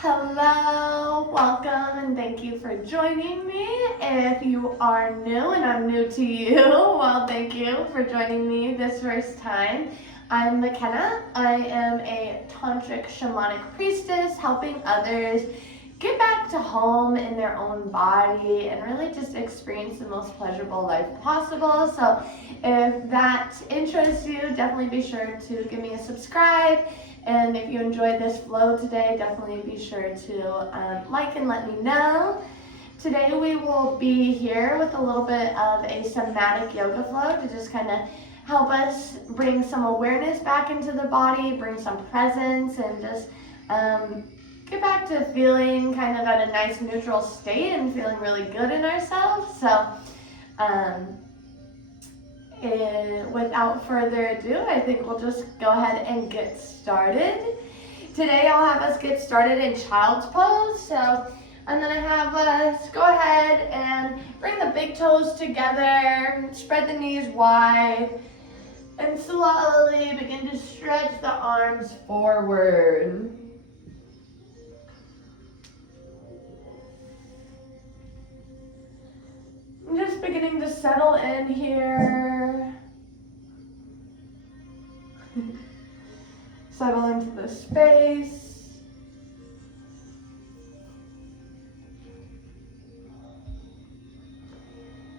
Hello, welcome, and thank you for joining me. If you are new and I'm new to you, well, thank you for joining me this first time. I'm McKenna. I am a tantric shamanic priestess helping others get back to home in their own body and really just experience the most pleasurable life possible. So if that interests you, definitely be sure to give me a subscribe. And if you enjoyed this flow today, definitely be sure to like and let me know. Today we will be here with a little bit of a somatic yoga flow to just kind of help us bring some awareness back into the body, bring some presence, and just get back to feeling kind of at a nice neutral state and feeling really good in ourselves. So without further ado, I think we'll just go ahead and get started. Today I'll have us get started in child's pose. So I'm going to have us go ahead and bring the big toes together, spread the knees wide, and slowly begin to stretch the arms forward. I'm just beginning to settle in here. Settle into the space.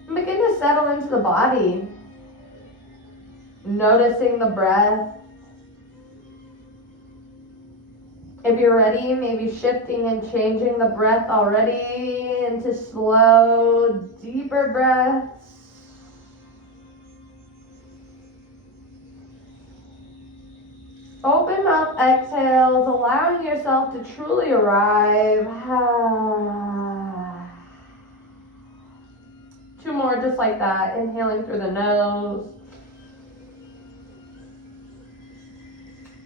And begin to settle into the body. Noticing the breath. If you're ready, maybe shifting and changing the breath already into slow, deeper breaths. Open mouth exhales, allowing yourself to truly arrive. Two more just like that, inhaling through the nose.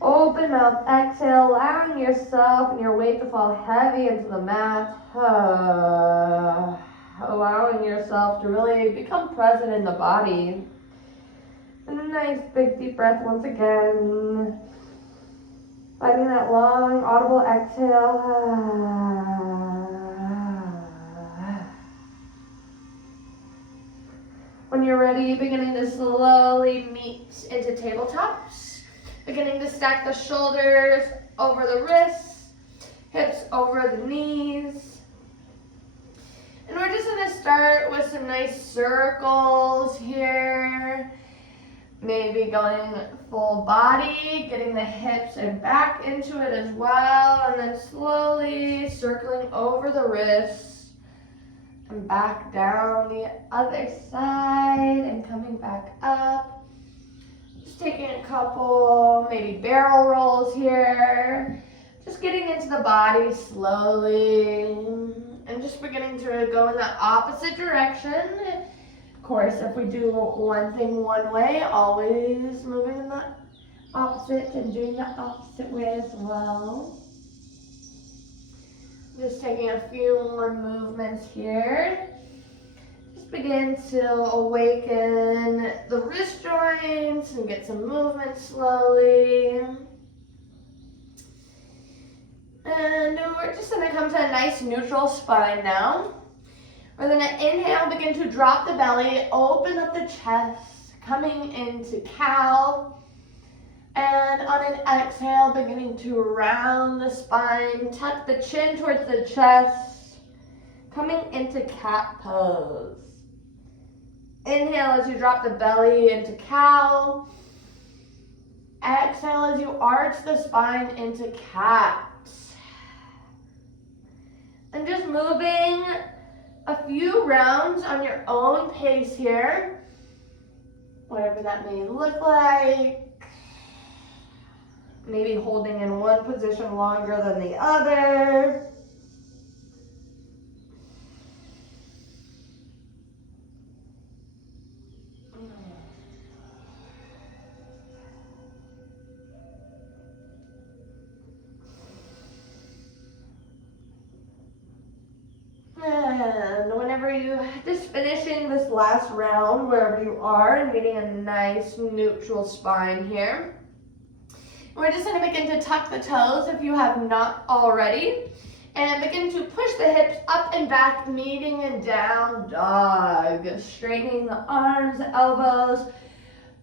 Open mouth exhale, allowing yourself and your weight to fall heavy into the mat. Allowing yourself to really become present in the body. And a nice big deep breath once again. Finding that long audible exhale. When you're ready, beginning to slowly meet into tabletops. Beginning to stack the shoulders over the wrists, hips over the knees. And we're just going to start with some nice circles here. Maybe going full body, getting the hips and back into it as well. And then slowly circling over the wrists and back down the other side and coming back up. Just taking a couple, maybe barrel rolls here. Just getting into the body slowly and just beginning to go in the opposite direction. Of course, if we do one thing one way, always moving in the opposite and doing the opposite way as well. Just taking a few more movements here. Begin to awaken the wrist joints and get some movement slowly. And we're just going to come to a nice neutral spine now. We're going to inhale, begin to drop the belly, open up the chest, coming into cow. And on an exhale, beginning to round the spine, tuck the chin towards the chest, coming into cat pose. Inhale as you drop the belly into cow. Exhale as you arch the spine into cat. And just moving a few rounds on your own pace here. Whatever that may look like. Maybe holding in one position longer than the other. And whenever you just finishing this last round, wherever you are, and meeting a nice neutral spine here, We're just going to begin to tuck the toes if you have not already. And begin to push the hips up and back, meeting in down dog. Straightening the arms, elbows,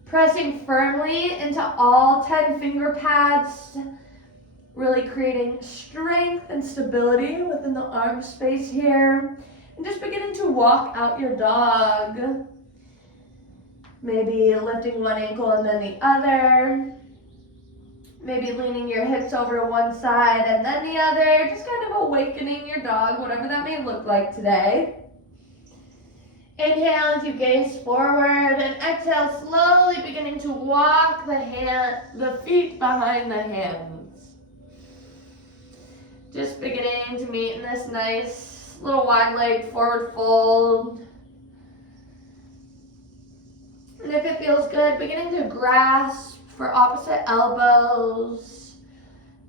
pressing firmly into all 10 finger pads. Really creating strength and stability within the arm space here. And just beginning to walk out your dog. Maybe lifting one ankle and then the other. Maybe leaning your hips over to one side and then the other. Just kind of awakening your dog, whatever that may look like today. Inhale as you gaze forward and exhale, slowly beginning to walk the feet behind the hands. Just beginning to meet in this nice little wide leg forward fold. And if it feels good, beginning to grasp for opposite elbows,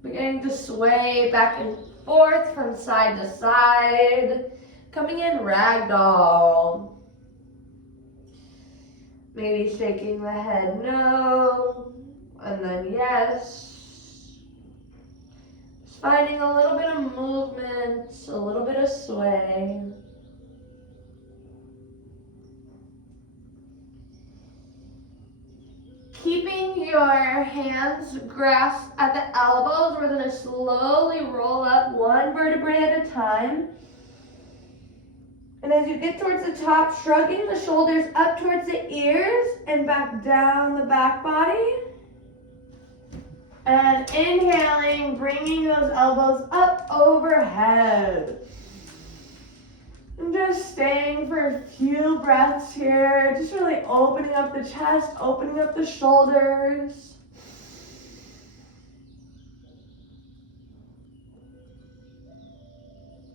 beginning to sway back and forth from side to side, coming in ragdoll. Maybe shaking the head no, and then yes. Just finding a little bit of movement, a little bit of sway. Keeping your hands grasped at the elbows, we're going to slowly roll up one vertebrae at a time. And as you get towards the top, shrugging the shoulders up towards the ears and back down the back body. And inhaling, bringing those elbows up overhead. And just staying for a few breaths here, just really opening up the chest, opening up the shoulders.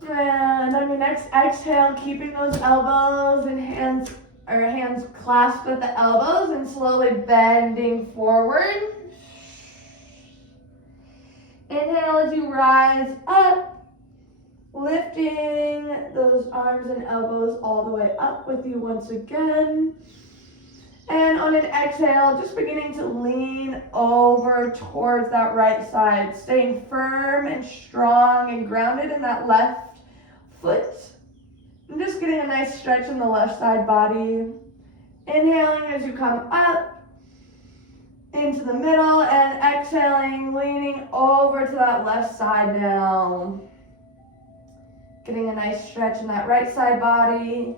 And on your next exhale, keeping those elbows and hands clasped at the elbows and slowly bending forward. Inhale as you rise up. Lifting those arms and elbows all the way up with you once again. And on an exhale, just beginning to lean over towards that right side, staying firm and strong and grounded in that left foot. And just getting a nice stretch in the left side body. Inhaling as you come up into the middle and exhaling, leaning over to that left side now. Getting a nice stretch in that right side body.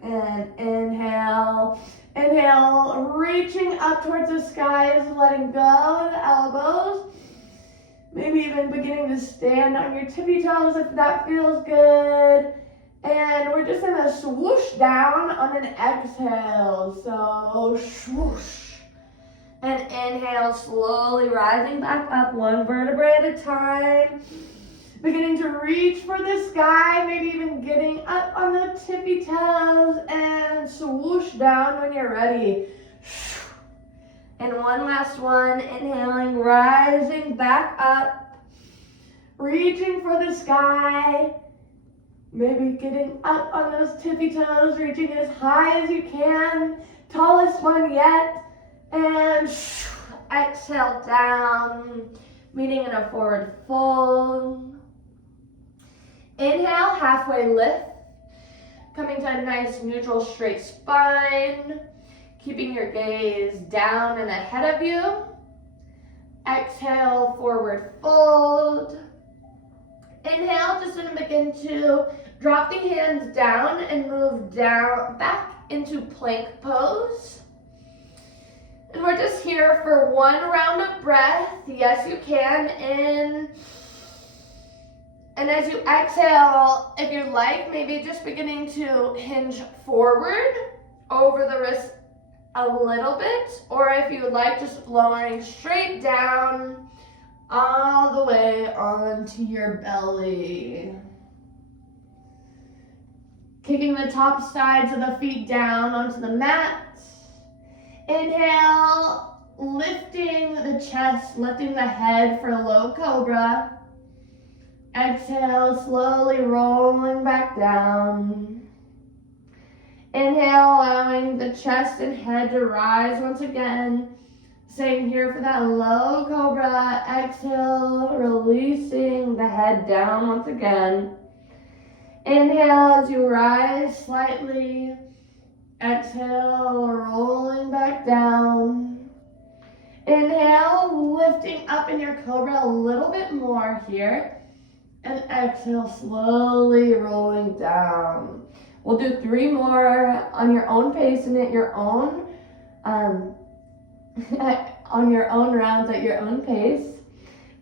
And inhale. Inhale, reaching up towards the skies, letting go of the elbows. Maybe even beginning to stand on your tippy toes if that feels good. And we're just gonna swoosh down on an exhale. So swoosh. And inhale, slowly rising back up one vertebrae at a time. Beginning to reach for the sky, maybe even getting up on the tippy toes and swoosh down when you're ready. And one last one, inhaling, rising back up, reaching for the sky. Maybe getting up on those tippy toes, reaching as high as you can, tallest one yet. And exhale down, meeting in a forward fold. Inhale, halfway lift, coming to a nice neutral straight spine, keeping your gaze down and ahead of you. Exhale, forward fold. Inhale, just going to begin to drop the hands down and move down back into plank pose. And we're just here for one round of breath. Yes, you can. In. And as you exhale, if you like, maybe just beginning to hinge forward over the wrist a little bit. Or if you would like, just lowering straight down all the way onto your belly. Kicking the top sides of the feet down onto the mat. Inhale, lifting the chest, lifting the head for low cobra. Exhale, slowly rolling back down. Inhale, allowing the chest and head to rise once again. Staying here for that low cobra. Exhale, releasing the head down once again. Inhale as you rise slightly. Exhale, rolling back down. Inhale, lifting up in your cobra a little bit more here. And exhale, slowly rolling down. We'll do 3 more on your own pace and at your own, on your own rounds at your own pace.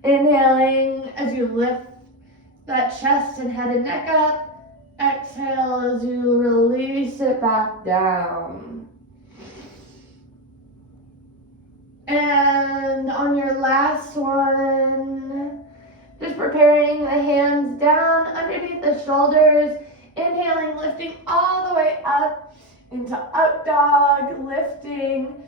Inhaling as you lift that chest and head and neck up. Exhale as you release it back down. And on your last one, just preparing the hands down underneath the shoulders. Inhaling, lifting all the way up into up dog, lifting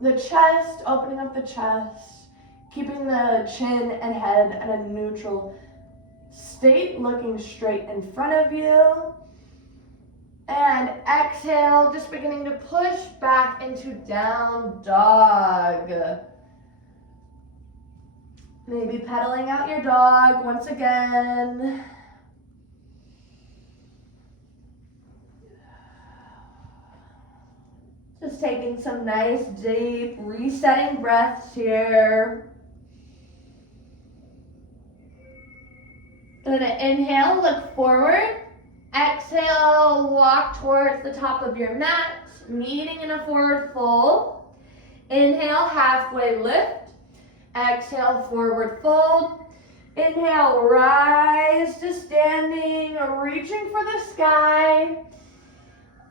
the chest, opening up the chest, keeping the chin and head at a neutral state, looking straight in front of you. And exhale, just beginning to push back into down dog. Maybe pedaling out your dog once again. Just taking some nice, deep, resetting breaths here. Gonna inhale, look forward. Exhale, walk towards the top of your mat, meeting in a forward fold. Inhale, halfway lift. Exhale, forward fold. Inhale, rise to standing, reaching for the sky.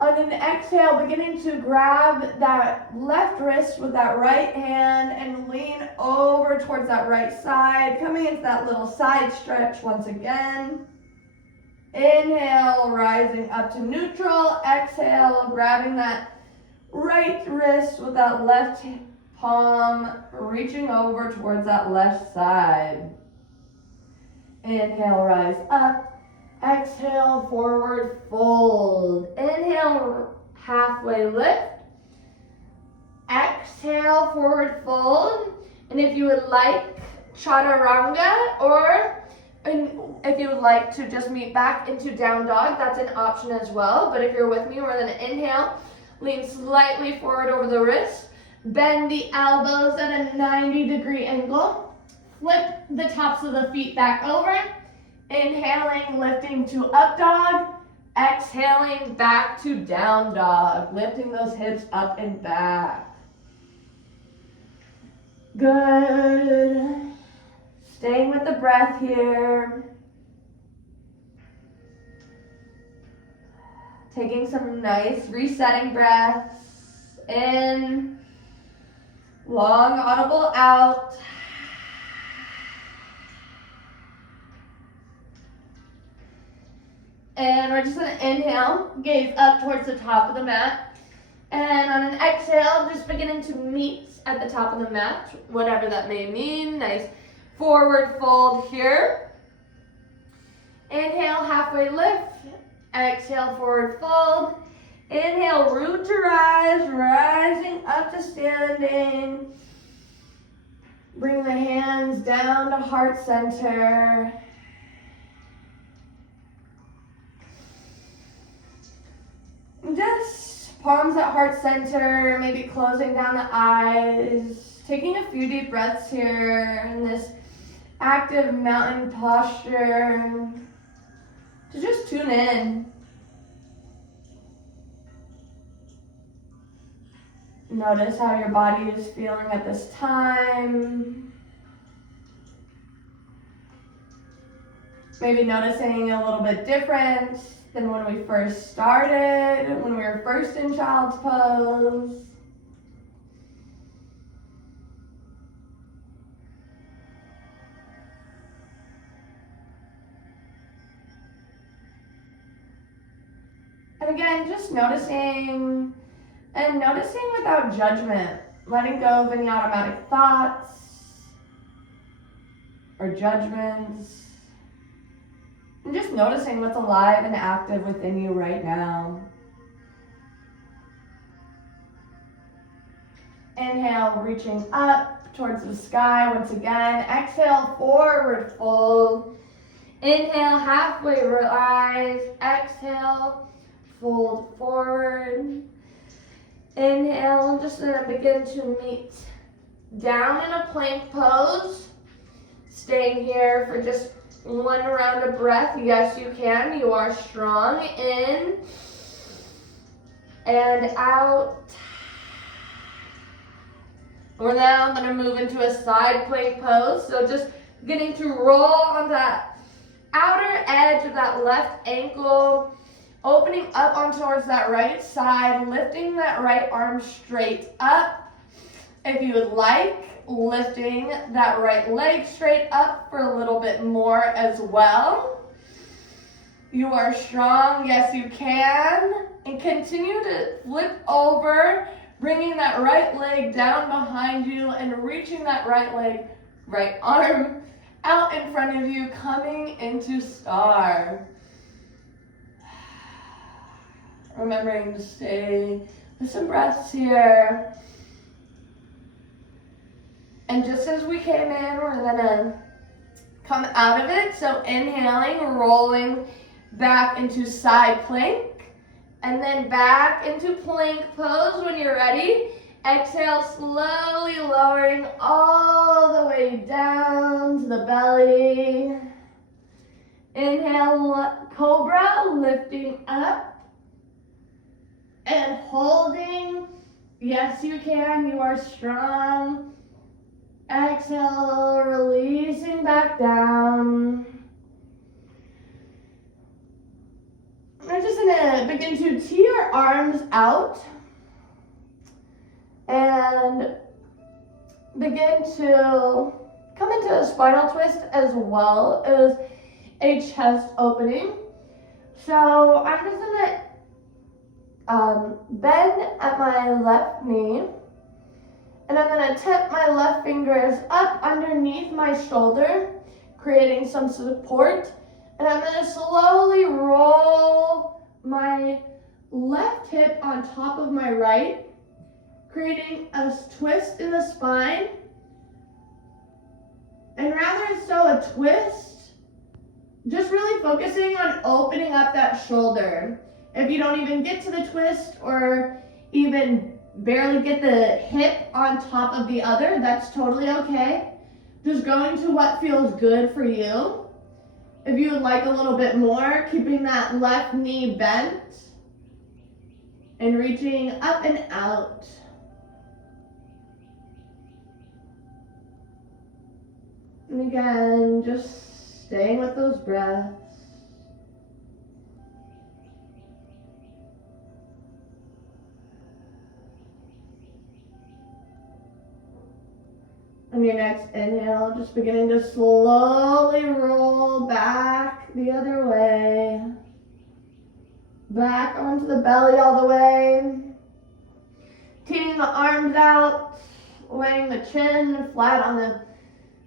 On an exhale, beginning to grab that left wrist with that right hand and lean over towards that right side, coming into that little side stretch once again. Inhale, rising up to neutral. Exhale, grabbing that right wrist with that left palm, reaching over towards that left side. Inhale, rise up. Exhale, forward fold. Inhale, halfway lift. Exhale, forward fold. And if you would like chaturanga, or if you would like to just meet back into down dog, that's an option as well. But if you're with me, we're going to inhale, lean slightly forward over the wrist, bend the elbows at a 90-degree angle, flip the tops of the feet back over. Inhaling, lifting to up dog. Exhaling, back to down dog. Lifting those hips up and back. Good. Staying with the breath here. Taking some nice resetting breaths in. Long, audible out. And we're just going to inhale, gaze up towards the top of the mat. And on an exhale, just beginning to meet at the top of the mat, whatever that may mean. Nice forward fold here. Inhale, halfway lift. Exhale, forward fold. Inhale, root to rise, rising up to standing. Bring the hands down to heart center. Just palms at heart center, maybe closing down the eyes, taking a few deep breaths here in this active mountain posture to just tune in. Notice how your body is feeling at this time. Maybe noticing a little bit different than when we first started, when we were first in child's pose. And again, just noticing, and noticing without judgment, letting go of any automatic thoughts or judgments. And just noticing what's alive and active within you right now. Inhale, reaching up towards the sky once again. Exhale, forward fold. Inhale, halfway rise. Exhale, fold forward. Inhale, just gonna begin to meet down in a plank pose. Staying here for just one round of breath. Yes, you can. You are strong. In and out. We're now going to move into a side plank pose. So just getting to roll on that outer edge of that left ankle, opening up on towards that right side, lifting that right arm straight up. If you would like, lifting that right leg straight up for a little bit more as well. You are strong. Yes, you can. And continue to flip over, bringing that right leg down behind you and reaching that right leg, right arm out in front of you, coming into star. Remembering to stay with some breaths here. And just as we came in, we're gonna come out of it. So inhaling, rolling back into side plank. And then back into plank pose when you're ready. Exhale, slowly lowering all the way down to the belly. Inhale, cobra, lifting up and holding. Yes, you can. You are strong. Exhale, releasing back down. We're just gonna begin to tee your arms out and begin to come into a spinal twist as well as a chest opening. So I'm just gonna bend at my left knee, and I'm gonna tip my left fingers up underneath my shoulder, creating some support. And I'm going to slowly roll my left hip on top of my right, creating a twist in the spine. And rather so a twist, just really focusing on opening up that shoulder. If you don't even get to the twist or even barely get the hip on top of the other, that's totally okay. Just going to what feels good for you. If you would like a little bit more, keeping that left knee bent and reaching up and out. And again, just staying with those breaths. On your next inhale, just beginning to slowly roll back the other way. Back onto the belly all the way. Teeing the arms out, laying the chin flat on the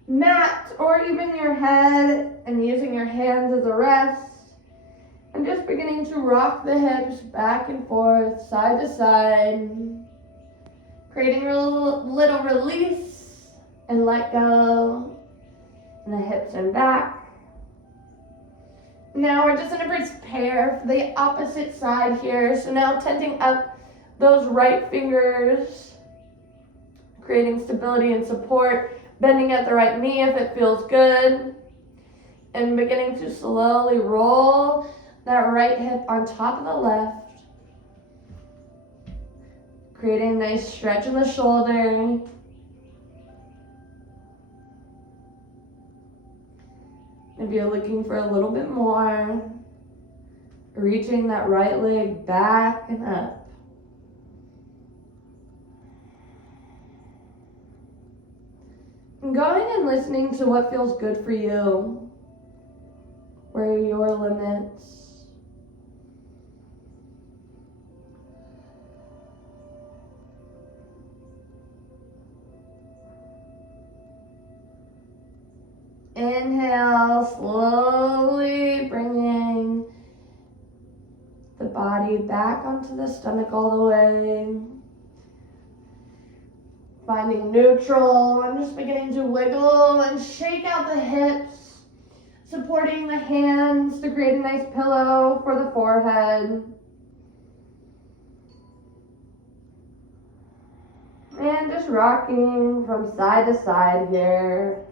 mat or even your head, and using your hands as a rest. And just beginning to rock the hips back and forth, side to side. Creating a little release. And let go, and the hips and back. Now we're just gonna prepare for the opposite side here. So now tenting up those right fingers, creating stability and support, bending at the right knee if it feels good, and beginning to slowly roll that right hip on top of the left, creating a nice stretch in the shoulder. Maybe you're looking for a little bit more. Reaching that right leg back and up. And going and listening to what feels good for you. Where are your limits? Inhale, slowly bringing the body back onto the stomach all the way. Finding neutral and just beginning to wiggle and shake out the hips, supporting the hands to create a nice pillow for the forehead. And just rocking from side to side here.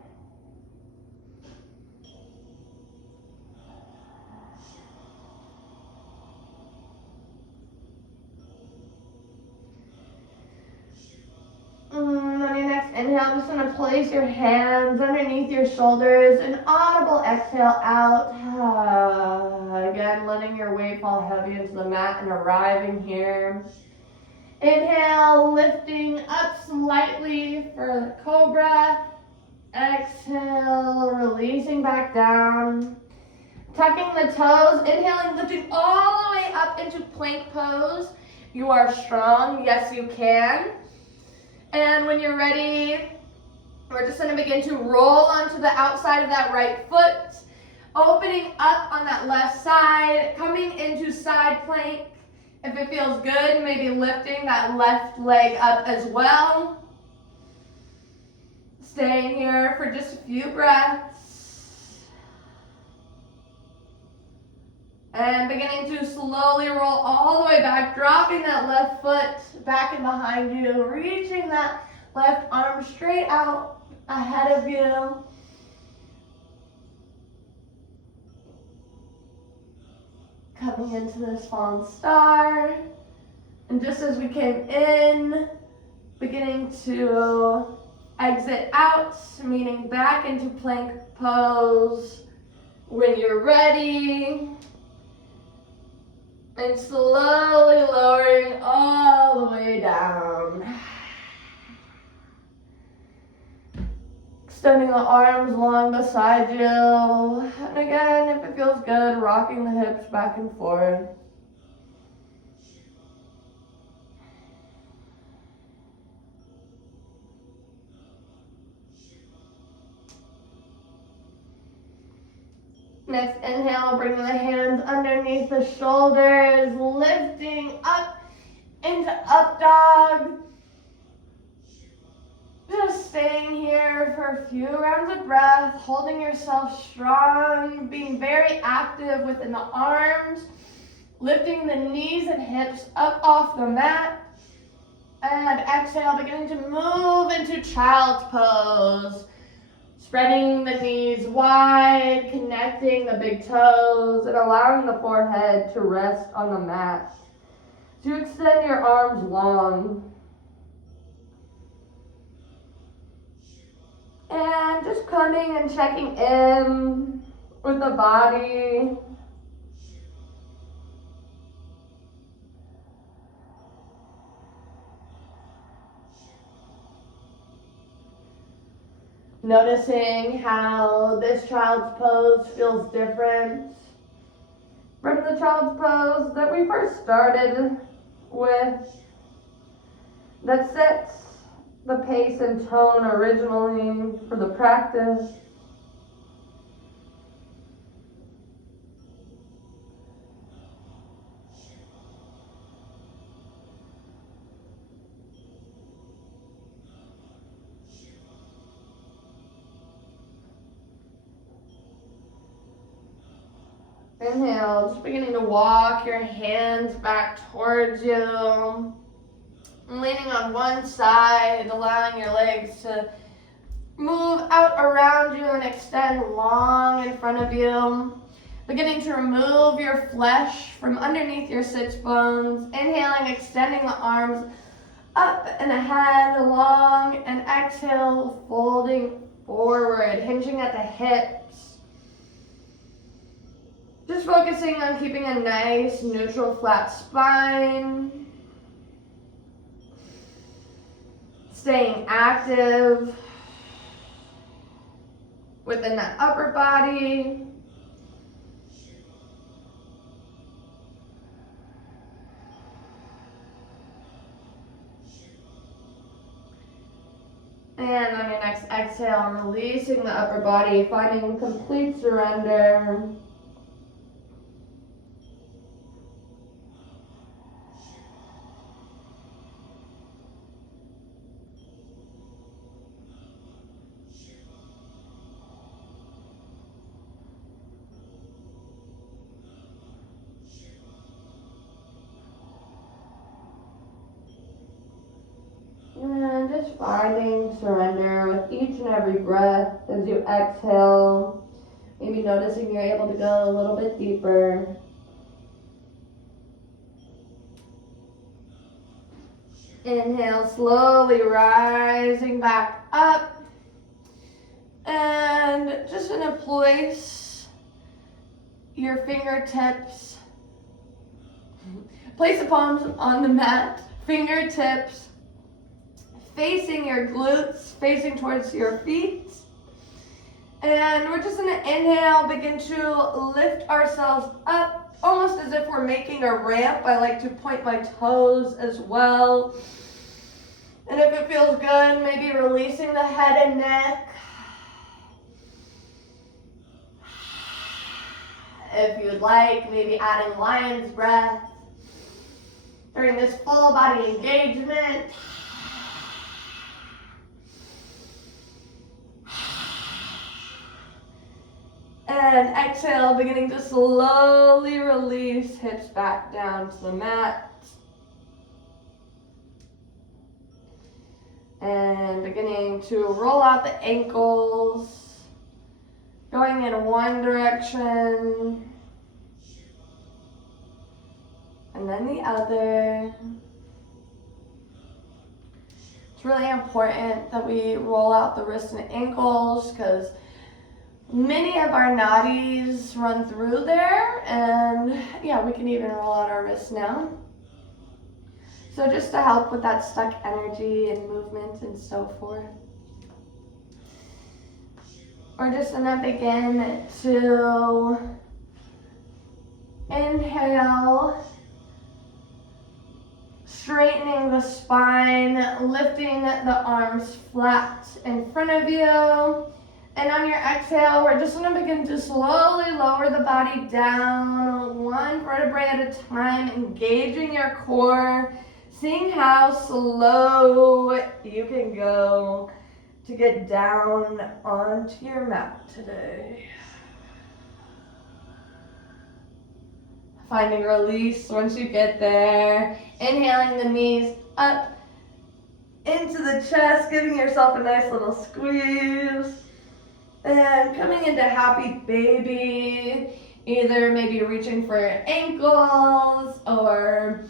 On your next inhale, I'm just going to place your hands underneath your shoulders. An audible exhale out. Again, letting your weight fall heavy into the mat and arriving here. Inhale, lifting up slightly for the cobra. Exhale, releasing back down. Tucking the toes, inhaling, lifting all the way up into plank pose. You are strong, yes you can. And when you're ready, we're just gonna begin to roll onto the outside of that right foot, opening up on that left side, coming into side plank. If it feels good, maybe lifting that left leg up as well. Staying here for just a few breaths. And beginning to slowly roll all the way back, dropping that left foot back and behind you, reaching that left arm straight out ahead of you. Coming into this fallen star. And just as we came in, beginning to exit out, meaning back into plank pose when you're ready. And slowly lowering all the way down. Extending the arms long beside you. And again, if it feels good, rocking the hips back and forth. Next inhale, bring the hands underneath the shoulders, lifting up into up dog. Just staying here for a few rounds of breath, holding yourself strong, being very active within the arms, lifting the knees and hips up off the mat. And exhale, beginning to move into child's pose. Spreading the knees wide, connecting the big toes, and allowing the forehead to rest on the mat. So you extend your arms long. And just coming and checking in with the body. Noticing how this child's pose feels different from the child's pose that we first started with, that sets the pace and tone originally for the practice. Inhale, just beginning to walk your hands back towards you. Leaning on one side, allowing your legs to move out around you and extend long in front of you. Beginning to remove your flesh from underneath your sits bones. Inhaling, extending the arms up and ahead, long, and exhale, folding forward, hinging at the hips. Just focusing on keeping a nice, neutral, flat spine. Staying active within that upper body. And on your next exhale, releasing the upper body, finding complete surrender. finding surrender with each and every breath as you exhale. Maybe noticing you're able to go a little bit deeper. Inhale, slowly rising back up. And just gonna place your fingertips, place the palms on the mat, fingertips facing your glutes, facing towards your feet. And we're just gonna inhale, begin to lift ourselves up, almost as if we're making a ramp. I like to point my toes as well. And if it feels good, maybe releasing the head and neck. If you'd like, maybe adding lion's breath during this full body engagement. And exhale, beginning to slowly release hips back down to the mat. And beginning to roll out the ankles, going in one direction and then the other. It's really important that we roll out the wrists and ankles because many of our nadis run through there, and yeah, we can even roll out our wrists now. So just to help with that stuck energy and movement and so forth. We're just gonna begin to inhale, straightening the spine, lifting the arms flat in front of you. And on your exhale, we're just gonna begin to slowly lower the body down, one vertebrae at a time, engaging your core, seeing how slow you can go to get down onto your mat today. Finding release once you get there. Inhaling the knees up into the chest, giving yourself a nice little squeeze. And coming into happy baby, either maybe reaching for your ankles or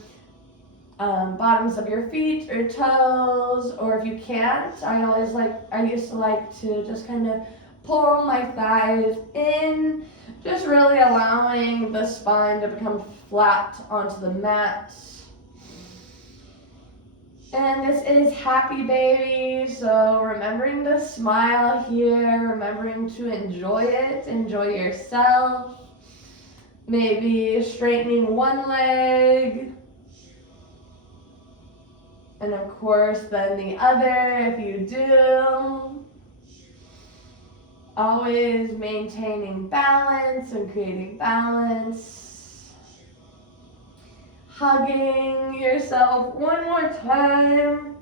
bottoms of your feet or toes, or if you can't, I used to like to just kind of pull my thighs in, just really allowing the spine to become flat onto the mat. And this is happy baby, so remembering to smile here, remembering to enjoy it, enjoy yourself. Maybe straightening one leg. And of course, then the other if you do. Always maintaining balance and creating balance. Hugging yourself one more time.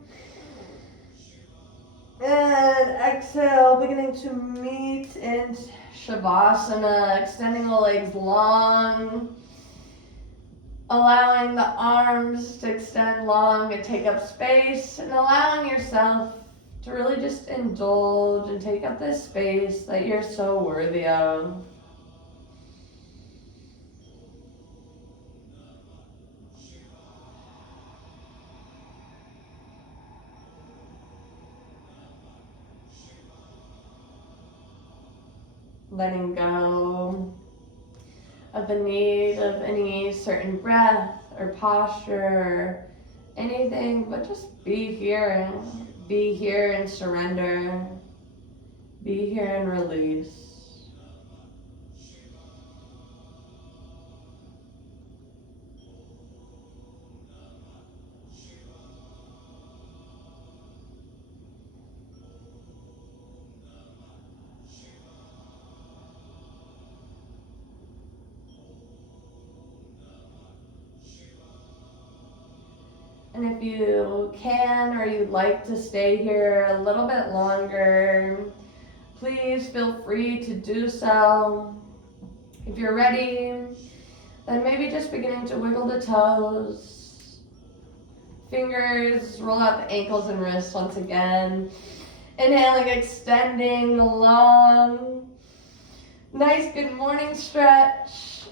And exhale, beginning to meet in Shavasana, extending the legs long. Allowing the arms to extend long and take up space, and allowing yourself to really just indulge and take up this space that you're so worthy of. Letting go of the need of any certain breath or posture or anything, but just be here and surrender. Be here and release. And if you can or you'd like to stay here a little bit longer, please feel free to do so. If you're ready, then maybe just beginning to wiggle the toes, Fingers, roll out the ankles and wrists once again. Inhaling, extending long. Nice good morning stretch.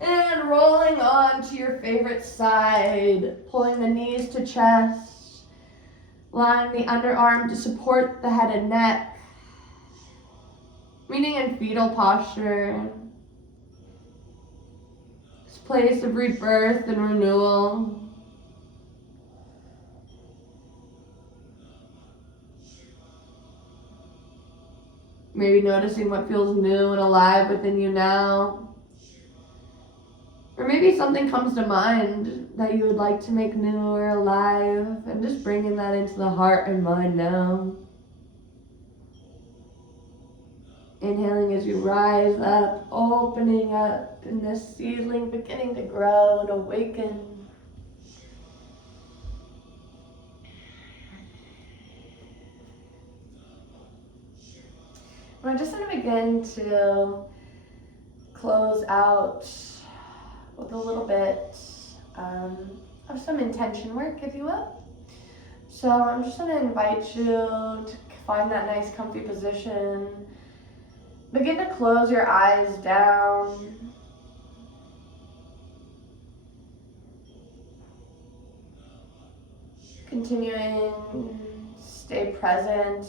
And rolling on to your favorite side. Pulling the knees to chest. Allowing the underarm to support the head and neck. Meeting in fetal posture. This place of rebirth and renewal. Maybe noticing what feels new and alive within you now. Or maybe something comes to mind that you would like to make new or alive, and just bringing that into the heart and mind now. Inhaling as you rise up, opening up, and this seedling beginning to grow and awaken. We're just going to begin to close out with a little bit of some intention work, if you will. So I'm just going to invite you to find that nice comfy position. Begin to close your eyes down. Continuing, stay present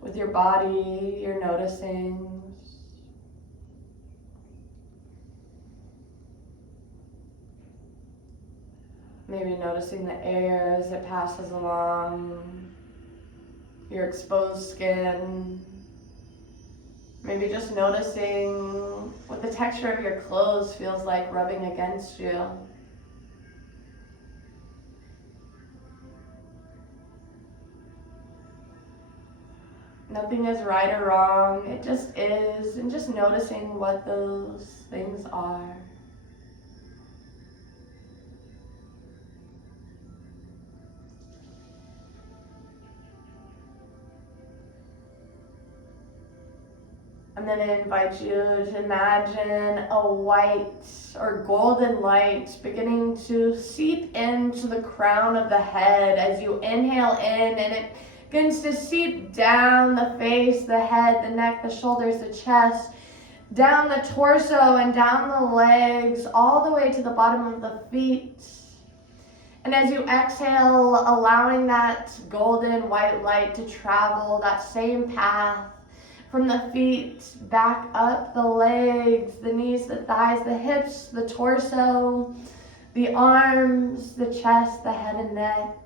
with your body, your noticing. Maybe noticing the air as it passes along your exposed skin. Maybe just noticing what the texture of your clothes feels like rubbing against you. Nothing is right or wrong, it just is, and just noticing what those things are. I'm going to invite you to imagine a white or golden light beginning to seep into the crown of the head as you inhale in, and it begins to seep down the face, the head, the neck, the shoulders, the chest, down the torso and down the legs, all the way to the bottom of the feet. And as you exhale, allowing that golden white light to travel that same path from the feet back up the legs, the knees, the thighs, the hips, the torso, the arms, the chest, the head and neck.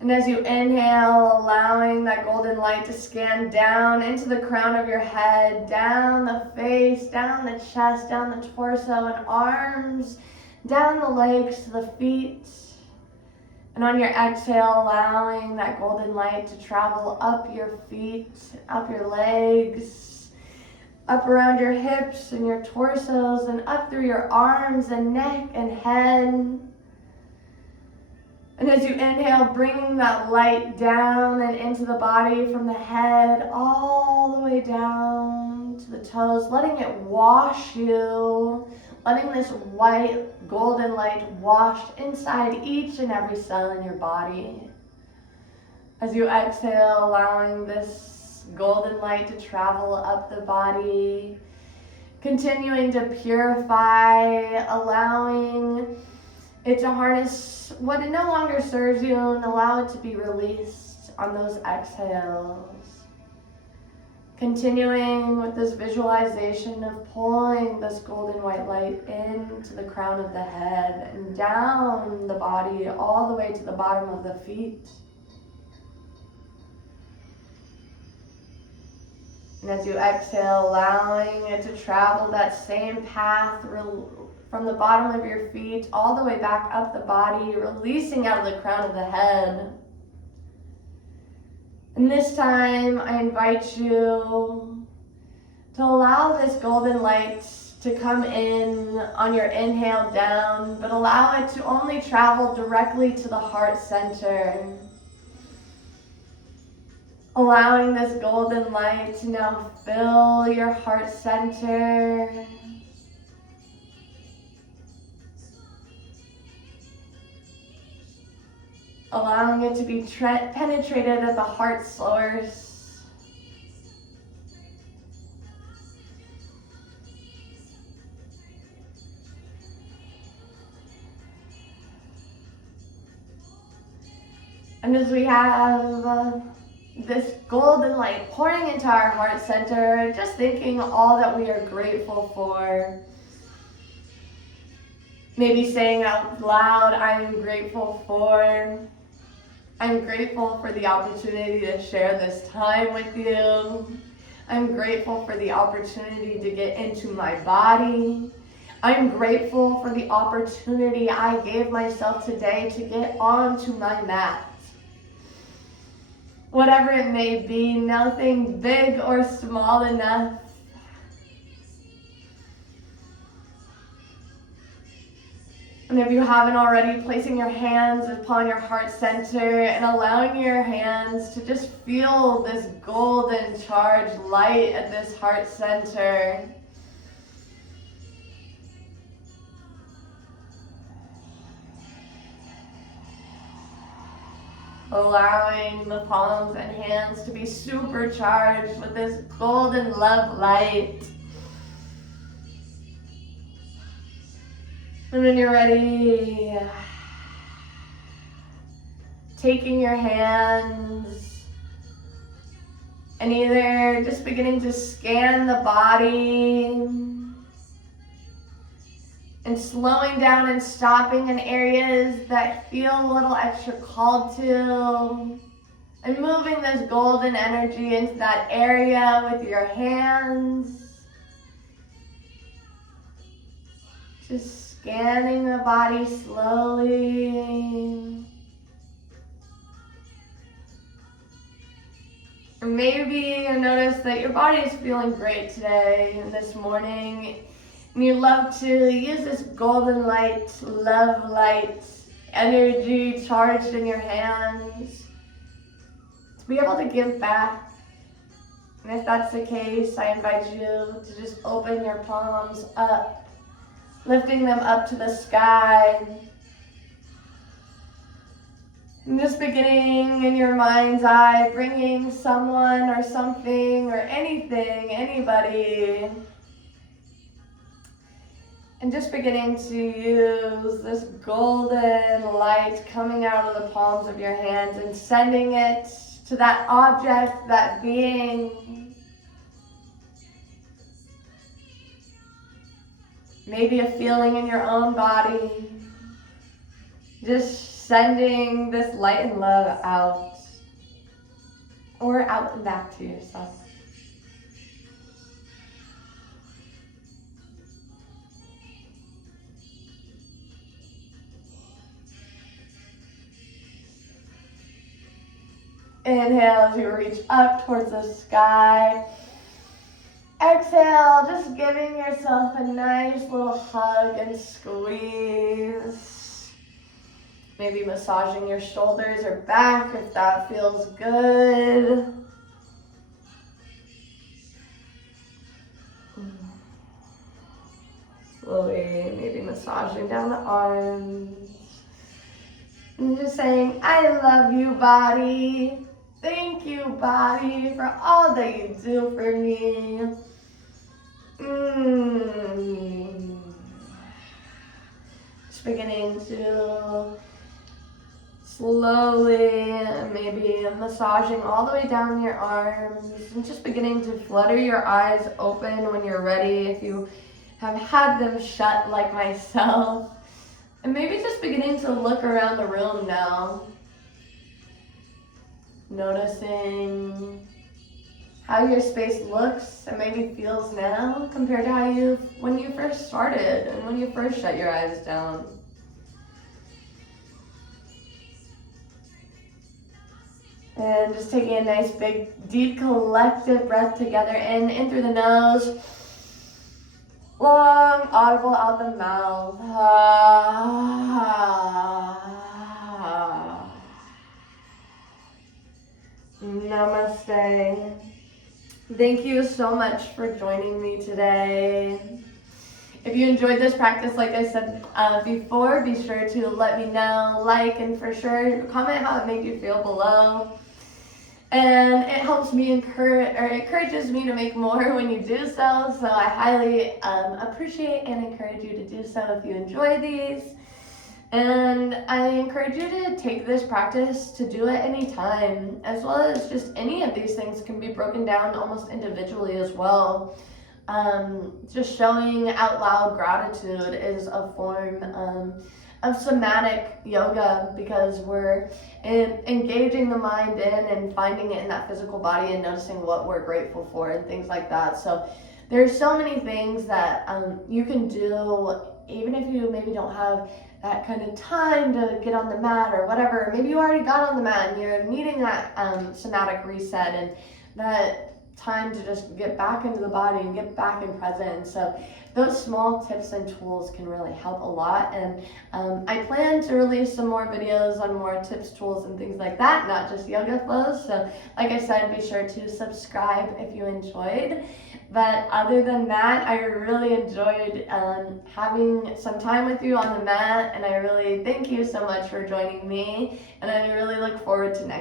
And as you inhale, allowing that golden light to scan down into the crown of your head, down the face, down the chest, down the torso and arms, down the legs to the feet. And on your exhale, allowing that golden light to travel up your feet, up your legs, up around your hips and your torsos, and up through your arms and neck and head. And as you inhale, bringing that light down and into the body from the head all the way down to the toes, letting it wash you, letting this white golden light wash inside each and every cell in your body. As you exhale, allowing this golden light to travel up the body, continuing to purify, allowing it to harness what it no longer serves you and allow it to be released on those exhales. Continuing with this visualization of pulling this golden white light into the crown of the head and down the body all the way to the bottom of the feet. And as you exhale, allowing it to travel that same path from the bottom of your feet all the way back up the body, releasing out of the crown of the head. And this time, I invite you to allow this golden light to come in on your inhale down, but allow it to only travel directly to the heart center. Allowing this golden light to now fill your heart center. allowing it to be penetrated at the heart source. And as we have this golden light pouring into our heart center, just thinking all that we are grateful for. Maybe saying out loud, I'm grateful for the opportunity to share this time with you. I'm grateful for the opportunity to get into my body. I'm grateful for the opportunity I gave myself today to get onto my mat. Whatever it may be, nothing big or small enough. And if you haven't already, placing your hands upon your heart center and allowing your hands to just feel this golden charged light at this heart center. Allowing the palms and hands to be supercharged with this golden love light. And when you're ready, taking your hands and either just beginning to scan the body and slowing down and stopping in areas that feel a little extra called to, and moving this golden energy into that area with your hands. Just scanning the body slowly. Or maybe you notice that your body is feeling great today and this morning. And you love to use this golden light, love light, energy charged in your hands to be able to give back. And if that's the case, I invite you to just open your palms up, lifting them up to the sky. And just beginning in your mind's eye, bringing someone or something or anything, anybody. And just beginning to use this golden light coming out of the palms of your hands and sending it to that object, that being. Maybe a feeling in your own body. Just sending this light and love out. Or out and back to yourself. Inhale as you reach up towards the sky. Exhale, just giving yourself a nice little hug and squeeze. Maybe massaging your shoulders or back if that feels good. Slowly, maybe massaging down the arms. And just saying, I love you, body. Thank you, body, for all that you do for me. Just beginning to slowly, maybe massaging all the way down your arms. And just beginning to flutter your eyes open when you're ready, if you have had them shut like myself. And maybe just beginning to look around the room now. Noticing how your space looks and maybe feels now compared to how when you first started and when you first shut your eyes down. And just taking a nice big deep collective breath together in through the nose. Long, audible out the mouth. Namaste. Thank you so much for joining me today. if you enjoyed this practice, like I said before, be sure to let me know, like, and for sure comment how it made you feel below. And it helps me encourages me to make more when you do so. So I highly appreciate and encourage you to do so if you enjoy these. And I encourage you to take this practice to do it anytime, as well as just any of these things can be broken down almost individually as well. Just showing out loud gratitude is a form of somatic yoga, because we're engaging the mind in and finding it in that physical body and noticing what we're grateful for and things like that. So there's so many things that you can do, even if you maybe don't have that kind of time to get on the mat or whatever. Maybe you already got on the mat and you're needing that somatic reset and that time to just get back into the body and get back in present. So those small tips and tools can really help a lot. And I plan to release some more videos on more tips, tools, and things like that, not just yoga flows. So like I said, be sure to subscribe if you enjoyed. But other than that, I really enjoyed having some time with you on the mat, and I really thank you so much for joining me, and I really look forward to next